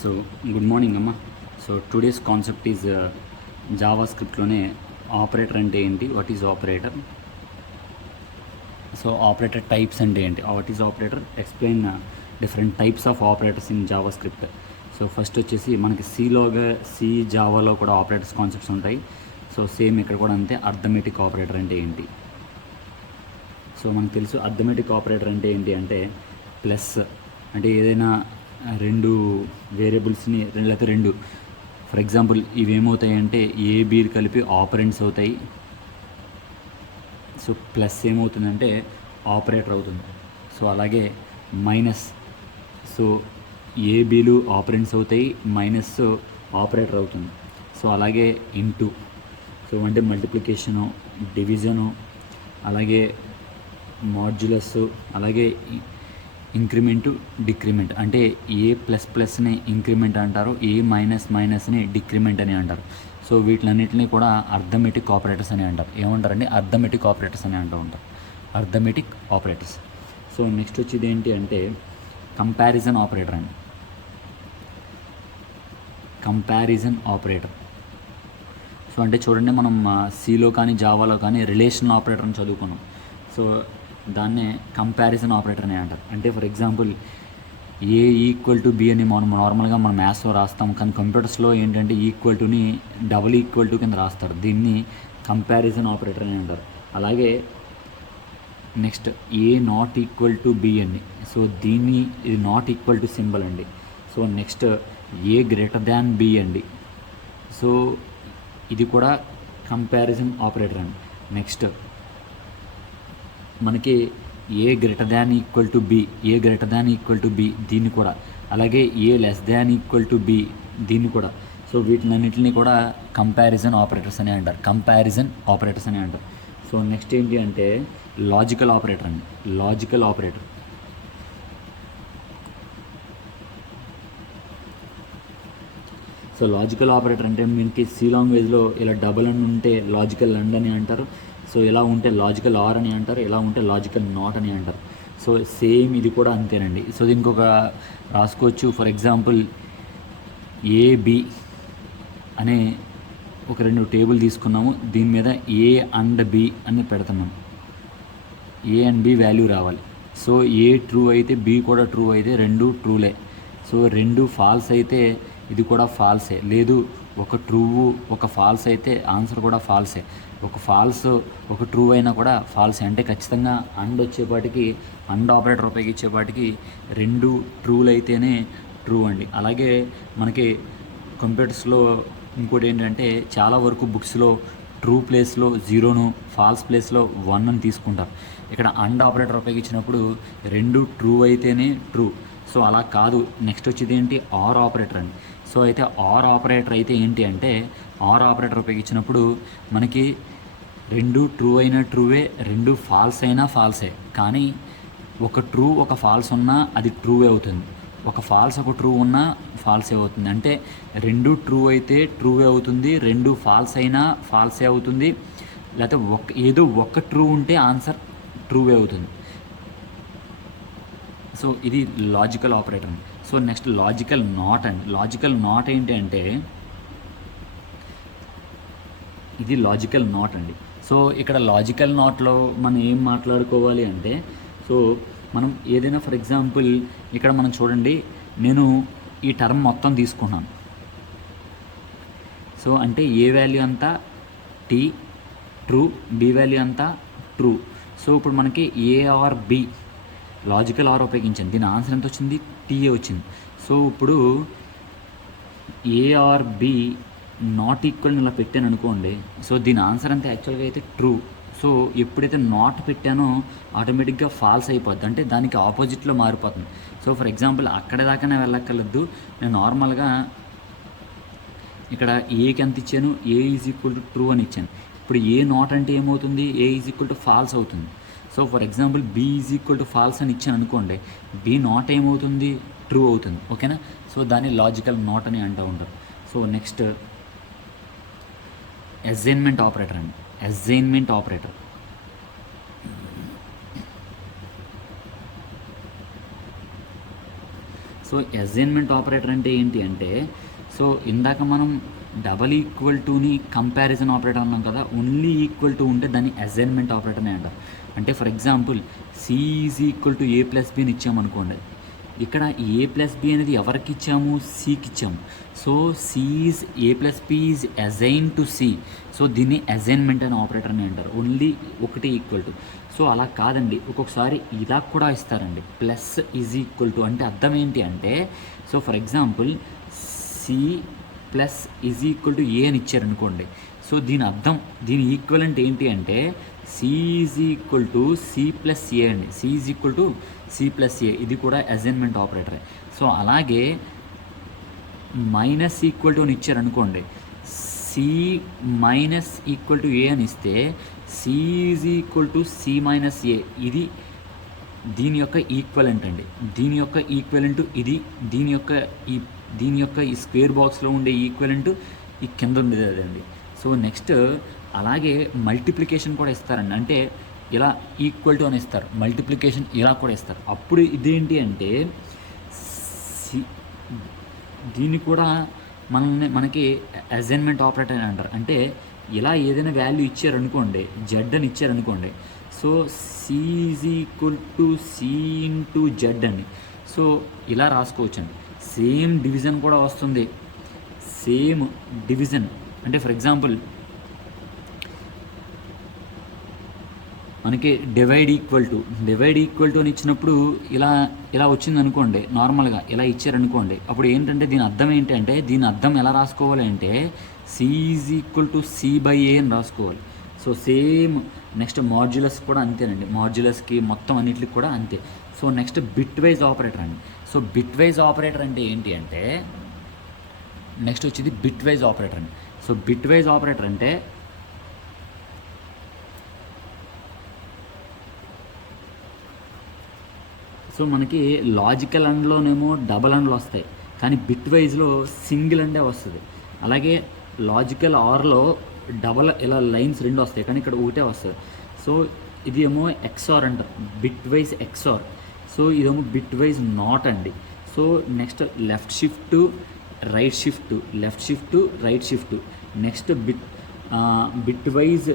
So good morning అమ్మ. So today's concept is జావా స్క్రిప్ట్లోనే ఆపరేటర్ అంటే ఏంటి, what is operator, so operator types అంటే ఏంటి, what is operator, explain different types of operators in JavaScript. So first వచ్చేసి మనకి సి జావాలో కూడా ఆపరేటర్స్ కాన్సెప్ట్స్ ఉంటాయి. సో సేమ్ ఇక్కడ కూడా అంతే. అర్థమెటిక్ ఆపరేటర్ అంటే ఏంటి, సో మనకు తెలుసు అర్థమెటిక్ ఆపరేటర్ అంటే ఏంటి అంటే ప్లస్ అంటే ఏదైనా రెండు వేరియబుల్స్ని లేకపోతే రెండు, ఫర్ ఎగ్జాంపుల్ ఇవి ఏమవుతాయి అంటే ఏ బీలు కలిపి ఆపరెంట్స్ అవుతాయి. సో ప్లస్ ఏమవుతుందంటే ఆపరేటర్ అవుతుంది. సో అలాగే మైనస్, సో ఏ బీలు ఆపరెంట్స్ అవుతాయి, మైనస్ ఆపరేటర్ అవుతుంది. సో అలాగే ఇంటూ, సో అంటే మల్టిప్లికేషను, డివిజను, అలాగే మాడ్యులస్, అలాగే ఇంక్రిమెంటు, డిక్రిమెంట్. అంటే ఏ ప్లస్ ప్లస్ని ఇంక్రిమెంట్ అంటారు, ఏ మైనస్ మైనస్ని డిక్రిమెంట్ అని అంటారు. సో వీటిలన్నింటినీ కూడా అర్థమెటిక్ ఆపరేటర్స్ అని అంటారు. ఏమంటారండి, అర్థమెటిక్ ఆపరేటర్స్ అని అంటూ ఉంటారు, అర్థమెటిక్ ఆపరేటర్స్. సో నెక్స్ట్ వచ్చేది ఏంటి అంటే కంపారిజన్ ఆపరేటర్ అండి. కంపారిజన్ ఆపరేటర్, సో అంటే చూడండి మనం సిలో కానీ జావాలో కానీ రిలేషనల్ ఆపరేటర్ అని చదువుకున్నాం. సో దాన్నే కంపారిజన్ ఆపరేటర్ అని అంటారు. అంటే for example A equal to B అని మనం నార్మల్గా మనం మ్యాథ్స్లో రాస్తాం, కానీ కంప్యూటర్స్లో ఏంటంటే ఈక్వల్ టుని డబుల్ ఈక్వల్ టు కింద రాస్తారు. దీన్ని కంపారిజన్ ఆపరేటర్ అని అంటారు. అలాగే next A not equal to B అండి. సో దీన్ని ఇది నాట్ ఈక్వల్ టు సింబల్ అండి. So next A greater than B అండి. సో ఇది కూడా కంపారిజన్ ఆపరేటర్ అండి. నెక్స్ట్ మనకి A greater than equal to B, A greater than equal to B దీన్ని కూడా, అలాగే A less than equal to B దీన్ని కూడా. సో వీటినన్నింటినీ కూడా కంపారిజన్ ఆపరేటర్స్ అని అంటారు, కంపారిజన్ ఆపరేటర్స్ అని అంటారు. సో నెక్స్ట్ ఏంటి అంటే లాజికల్ ఆపరేటర్ అండి. Logical operator, so logical operator అంటే మనకి సి లాంగ్వేజ్లో ఇలా డబుల్ అని ఉంటే లాజికల్ అండ్ అని అంటారు. సో ఇలా ఉంటే లాజికల్ ఆర్ అని అంటారు, ఇలా ఉంటే లాజికల్ నాట్ అని అంటారు. సో సేమ్ ఇది కూడా అంతేనండి. సో ఇంకొక రాసుకోవచ్చు. ఫర్ ఎగ్జాంపుల్ ఏబి అనే ఒక రెండు టేబుల్ తీసుకున్నాము, దీని మీద ఏ అండ్ బి అని పెడుతున్నాము. ఏ అండ్ బి వాల్యూ రావాలి. సో ఏ ట్రూ అయితే బి కూడా ట్రూ అయితే రెండు ట్రూలే. సో రెండు ఫాల్స్ అయితే ఇది కూడా ఫాల్సే. లేదు ఒక ట్రూ ఒక ఫాల్స్ అయితే ఆన్సర్ కూడా ఫాల్సే. ఒక ఫాల్స్ ఒక ట్రూ అయినా కూడా ఫాల్సే. అంటే ఖచ్చితంగా అండ్ వచ్చేపాటికి, అండ్ ఆపరేటర్ ఉపయోగించేపాటికి రెండు ట్రూలు అయితేనే ట్రూ అండి. అలాగే మనకి కంప్యూటర్స్లో ఇంకోటి ఏంటంటే చాలా వరకు బుక్స్లో ట్రూ ప్లేస్లో జీరోను, ఫాల్స్ ప్లేస్లో 1 అని తీసుకుంటారు. ఇక్కడ అండ్ ఆపరేటర్ ఉపయోగించినప్పుడు రెండు ట్రూ అయితేనే ట్రూ. సో అలా కాదు. నెక్స్ట్ వచ్చేది ఏంటి, ఆర్ ఆపరేటర్ అండి. సో అయితే ఆర్ ఆపరేటర్ అయితే ఏంటి అంటే ఆర్ ఆపరేటర్ ఉపయోగించినప్పుడు మనకి రెండు ట్రూ అయినా ట్రూవే, రెండు ఫాల్స్ అయినా ఫాల్సే. కానీ ఒక ట్రూ ఒక ఫాల్స్ ఉన్నా అది ట్రూవే అవుతుంది, ఒక ఫాల్స్ ఒక ట్రూ ఉన్నా ఫాల్సే అవుతుంది. అంటే రెండు ట్రూ అయితే ట్రూవే అవుతుంది, రెండు ఫాల్స్ అయినా ఫాల్సే అవుతుంది, లేకపోతే ఏదో ఒక ట్రూ ఉంటే ఆన్సర్ ట్రూవే అవుతుంది. సో ఇది లాజికల్ ఆపరేటర్ అండి. సో నెక్స్ట్ లాజికల్ నాట్ అండి. లాజికల్ నాట్ ఏంటి అంటే ఇది లాజికల్ నాట్ అండి. సో ఇక్కడ లాజికల్ నాట్లో మనం ఏం మాట్లాడుకోవాలి అంటే, సో మనం ఏదైనా ఫర్ ఎగ్జాంపుల్ ఇక్కడ మనం చూడండి, నేను ఈ టర్మ్ మొత్తం తీసుకున్నాను. సో అంటే ఏ వాల్యూ అంతా టీ ట్రూ, బి వాల్యూ అంతా ట్రూ. సో ఇప్పుడు మనకి ఏ ఆర్ బి లాజికల్ ఆర్ ఉపయోగించింది, దీని ఆన్సర్ ఎంత వచ్చింది, టీఏ వచ్చింది. సో ఇప్పుడు ఏ ఆర్ బి నాట్ ఈక్వల్ ఇలా పెట్టాను అనుకోండి. సో దీని ఆన్సర్ అంతా యాక్చువల్గా అయితే ట్రూ. సో ఎప్పుడైతే నాట్ పెట్టానో ఆటోమేటిక్గా ఫాల్స్ అయిపోద్ది, అంటే దానికి ఆపోజిట్లో మారిపోతుంది. సో ఫర్ ఎగ్జాంపుల్ అక్కడ దాకానే వెళ్ళక్కర్లేదు, నేను నార్మల్గా ఇక్కడ ఏకి ఎంత ఇచ్చాను, A is equal to true అని ఇచ్చాను. ఇప్పుడు ఏ నాట్ అంటే ఏమవుతుంది, A is equal to false అవుతుంది. So for example B is equal to false అని ఇచ్చాను అనుకోండి, బి నాట్ ఏమవుతుంది, ట్రూ అవుతుంది. ఓకేనా. సో దాన్ని లాజికల్ నాట్ అని అంటూ ఉంటారు. సో నెక్స్ట్ అసైన్మెంట్ ఆపరేటర్ అండి. Assignment operator, so assignment operator అంటే ఏంటి అంటే, సో ఇందాక మనం డబల్ ఈక్వల్ టుని కంపారిజన్ ఆపరేటర్ అన్నాం కదా, ఓన్లీ ఈక్వల్ టు ఉంటే దాన్ని అసైన్మెంట్ ఆపరేటర్ అని అంటారు. అంటే for example C is equal to A plus B అని ఇచ్చామనుకోండి, ఇక్కడ ఏ ప్లస్ బి అనేది ఎవరికి ఇచ్చాము, సికి ఇచ్చాము. So C is A plus B is assign to C, so దీన్ని అసైన్మెంట్ అనే ఆపరేటర్ అని అంటారు, ఓన్లీ ఒకటి ఈక్వల్ టు. సో అలా కాదండి, ఒక్కొక్కసారి ఇలా కూడా ఇస్తారండి, ప్లస్ ఈజ్ ఈక్వల్ టు. అంటే అర్థం ఏంటి అంటే, so for example C plus is equal to A అని ఇచ్చారనుకోండి, సో దీని అర్థం, దీని ఈక్వలెంట్ ఏంటి అంటే C is equal to C plus A అండి, C is equal to C plus A, ఇది కూడా అసైన్మెంట్ ఆపరేటరే. సో అలాగే మైనస్ ఈక్వల్ టు అని ఇచ్చారనుకోండి, C minus equal to A అని ఇస్తే C is equal to C minus A, ఇది దీని యొక్క ఈక్వలెంట్ అండి. దీని యొక్క ఈక్వలెంట్ ఇది, దీని యొక్క ఈ స్క్వేర్ బాక్స్లో ఉండే ఈక్వలెంట్ ఈ కింద ఉండేది అదండి. సో నెక్స్ట్ అలాగే మల్టిప్లికేషన్ కూడా ఇస్తారండి, అంటే ఇలా ఈక్వల్ టు అని ఇస్తారు, మల్టిప్లికేషన్ ఇలా కూడా ఇస్తారు. అప్పుడు ఇదేంటి అంటే దీన్ని కూడా మనకి అసైన్మెంట్ ఆపరేటర్ అని అంటారు. అంటే ఇలా ఏదైనా వాల్యూ ఇచ్చారనుకోండి, జెడ్ అని ఇచ్చారనుకోండి, so C is equal to C into Z అని, సో ఇలా రాసుకోవచ్చండి. సేమ్ డివిజన్ కూడా వస్తుంది, సేమ్ డివిజన్. అంటే ఫర్ ఎగ్జాంపుల్ మనకి డివైడ్ ఈక్వల్ టు అని ఇచ్చినప్పుడు ఇలా వచ్చింది అనుకోండి, నార్మల్గా ఇలా ఇచ్చారనుకోండి, అప్పుడు ఏంటంటే దీని అర్థం ఏంటంటే, దీని అర్థం ఎలా రాసుకోవాలి అంటే C is equal to C by A అని రాసుకోవాలి. సో సేమ్ నెక్స్ట్ మాడ్యులస్ కూడా అంతేనండి, మాడ్యులస్కి మొత్తం అన్నిటికి కూడా అంతే. So next bit wise operator అండి. సో బిట్ వైజ్ ఆపరేటర్ అంటే ఏంటి అంటే, నెక్స్ట్ వచ్చేది బిట్ వైజ్ ఆపరేటర్ అండి. సో బిట్ వైజ్ ఆపరేటర్ అంటే సో మనకి లాజికల్ అండ్లోనేమో డబల్ అండ్లు వస్తాయి, కానీ బిట్ వైజ్లో సింగిల్ అండే వస్తుంది. అలాగే లాజికల్ ఆర్లో డబల్ ఇలా లైన్స్ రెండు వస్తాయి, కానీ ఇక్కడ ఒకటే వస్తుంది. సో ఇది ఏమో ఎక్స్ఆర్ అంటారు, బిట్ వైజ్ ఎక్స్ఆర్. సో ఇదేమో బిట్ వైజ్ నాట్ అండి. So next left shift right shift, left shift right shift. Next bit wise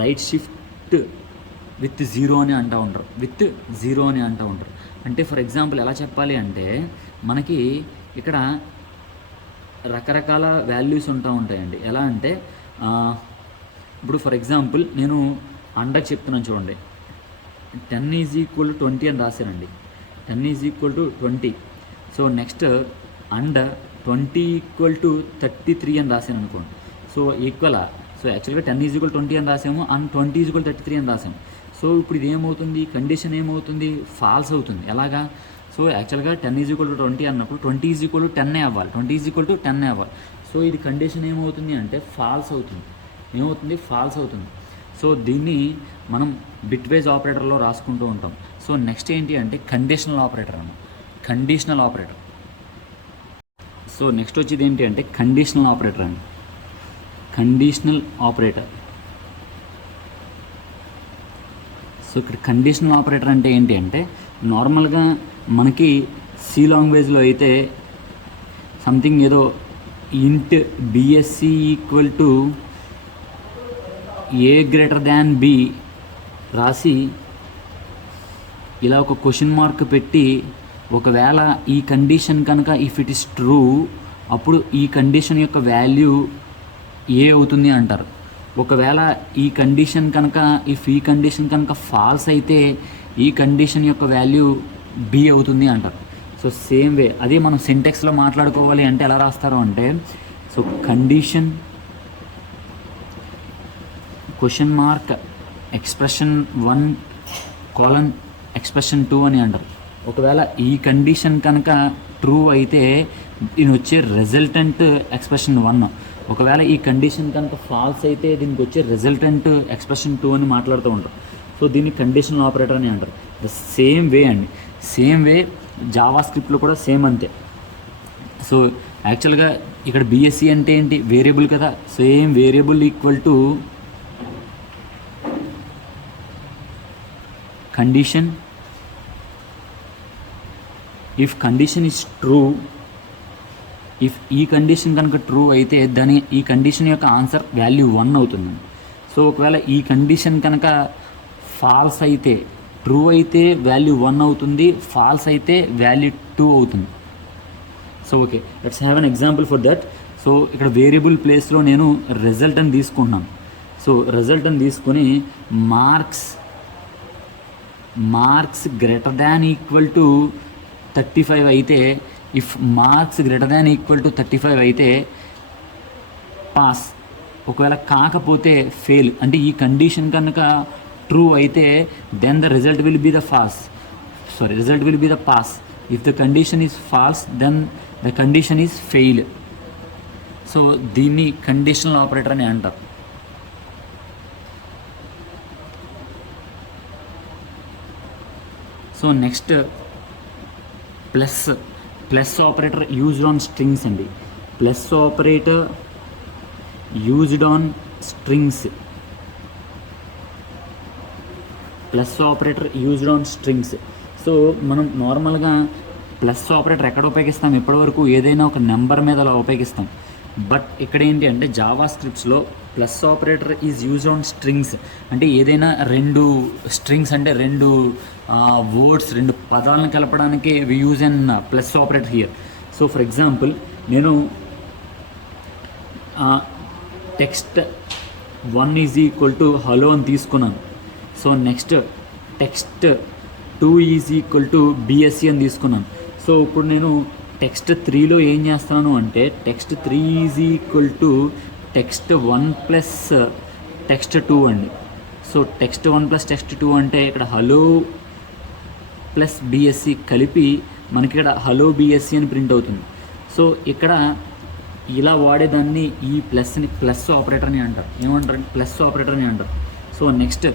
right shift with zero అని అంటూ ఉంటారు, విత్ జీరో అని అంటూ ఉంటారు. అంటే ఫర్ ఎగ్జాంపుల్ ఎలా చెప్పాలి అంటే, మనకి ఇక్కడ రకరకాల వాల్యూస్ ఉంటాయండి. ఎలా అంటే ఇప్పుడు ఫర్ ఎగ్జాంపుల్ నేను అండకు చెప్తున్నాను చూడండి, 10 ఈజ్ ఈక్వల్ టు 20 అని రాశానండి, 10 is equal to 20. So next and 20 equal to 33 అని రాశాను అనుకోండి, సో ఈక్వల్. సో యాక్చువల్గా 10 ఈజ్ ఈక్వల్ 20 అని రాసాము, అండ్ 20 ఈజ్ ఈక్వల్ 33 అని రాసాము. సో ఇప్పుడు ఇది ఏమవుతుంది, కండిషన్ ఏమవుతుంది, ఫాల్స్ అవుతుంది. ఎలాగా, సో యాక్చువల్గా 10 ఈజ్ ఈక్వల్ టు 20 అన్నప్పుడు 20 ఈజ్ ఈక్వల్ టు 10 అవ్వాలి, 20 ఈజ్ ఈక్వల్ టు 10 అవ్వాలి. సో ఇది కండిషన్ ఏమవుతుంది అంటే ఫాల్స్ అవుతుంది, ఫాల్స్ అవుతుంది. సో దీన్ని మనం బిట్ వైజ్ ఆపరేటర్లో రాసుకుంటూ ఉంటాం. సో నెక్స్ట్ ఏంటి అంటే కండిషనల్ ఆపరేటర్ అన్న, కండిషనల్ ఆపరేటర్. సో నెక్స్ట్ వచ్చేది ఏంటి అంటే కండిషనల్ ఆపరేటర్ అండి, కండిషనల్ ఆపరేటర్. సో ఇక్కడ కండిషనల్ ఆపరేటర్ అంటే ఏంటి అంటే, నార్మల్గా మనకి సి లాంగ్వేజ్లో అయితే సంథింగ్ ఏదో ఇంట్ బిఎస్సి equal to A greater than B రాసి ఇలా ఒక క్వశ్చన్ మార్క్ పెట్టి, ఒకవేళ ఈ కండిషన్ కనుక ఇఫ్ ఇట్ ఇస్ ట్రూ, అప్పుడు ఈ కండిషన్ యొక్క వాల్యూ ఏ అవుతుంది అంటారు. ఒకవేళ ఈ కండిషన్ కనుక ఈ కండిషన్ కనుక ఫాల్స్ అయితే ఈ కండిషన్ యొక్క వాల్యూ బి అవుతుంది అంటారు. సో సేమ్ వే అదే మనం సింటెక్స్లో మాట్లాడుకోవాలి అంటే ఎలా రాస్తారు అంటే, so condition question mark expression 1 colon expression 2 అని అంటారు. ఒకవేళ ఈ కండిషన్ కనుక ట్రూ అయితే దీని వచ్చే రిజల్టెంట్ ఎక్స్ప్రెషన్ 1. ఒకవేళ ఈ కండిషన్ కనుక ఫాల్స్ అయితే దీనికి వచ్చే రిజల్టెంట్ ఎక్స్ప్రెషన్ 2 అని మాట్లాడుతూ ఉంటారు. సో దీన్ని కండిషనల్ ఆపరేటర్ అని అంటారు. ద సేమ్ వే అండి, సేమ్ వే జావా స్క్రిప్ట్లో కూడా సేమ్ అంతే. సో యాక్చువల్గా ఇక్కడ బిఎస్సి అంటే ఏంటి, వేరియబుల్ కదా. Same variable equal to if condition is true, if ఈ కండిషన్ కనుక ట్రూ అయితే దాని ఈ కండిషన్ యొక్క ఆన్సర్ వాల్యూ 1 అవుతుంది. సో ఒకవేళ ఈ కండిషన్ కనుక ఫాల్స్ అయితే, ట్రూ అయితే వాల్యూ 1 అవుతుంది, ఫాల్స్ అయితే వాల్యూ 2 అవుతుంది. So okay, let's have an example for that. So ఇక్కడ వేరియబుల్ ప్లేస్లో నేను రిజల్ట్ అని తీసుకుంటున్నాను. సో రిజల్ట్ అని తీసుకొని marks greater than equal to 35 అయితే, if marks greater than equal to 35 అయితే పాస్, ఒకవేళ కాకపోతే ఫెయిల్. అంటే ఈ కండిషన్ కనుక ట్రూ అయితే then the result will be the pass. If the condition is false then the condition is fail. So దీన్ని conditional operator అని అంటారు. So next plus operator used on strings అండి. Plus operator used on strings. So మనం నార్మల్గా plus operator ఎక్కడ ఉపయోగిస్తాం? ఇప్పటివరకు ఏదైనా ఒక నెంబర్ మీద అలా ఉపయోగిస్తాం. బట్ ఇక్కడ ఏంటి అంటే జావా స్క్రిప్ట్స్లో plus operator is use on strings. అంటే ఏదైనా 2 స్ట్రింగ్స్ అంటే 2 వర్డ్స్, 2 పదాలను కలపడానికి we use an plus operator here. So for example నేను text 1 is equal to hello అని తీసుకున్నాను. So next text 2 is equal to BSc అని తీసుకున్నాను. సో ఇప్పుడు నేను టెక్స్ట్ 3లో ఏం చేస్తాను అంటే text 3 is equal to text 1 plus text 2 అండి. సో టెక్స్ట్ 1 ప్లస్ టెక్స్ట్ 2 అంటే ఇక్కడ హలో ప్లస్ బిఎస్సి కలిపి మనకి ఇక్కడ హలో బిఎస్సి అని ప్రింట్ అవుతుంది. సో ఇక్కడ ఇలా వాడేదాన్ని ఈ ప్లస్ ఆపరేటర్ అని అంటారు. ఏమంటారు? ప్లస్ ఆపరేటర్ అని అంటారు. So next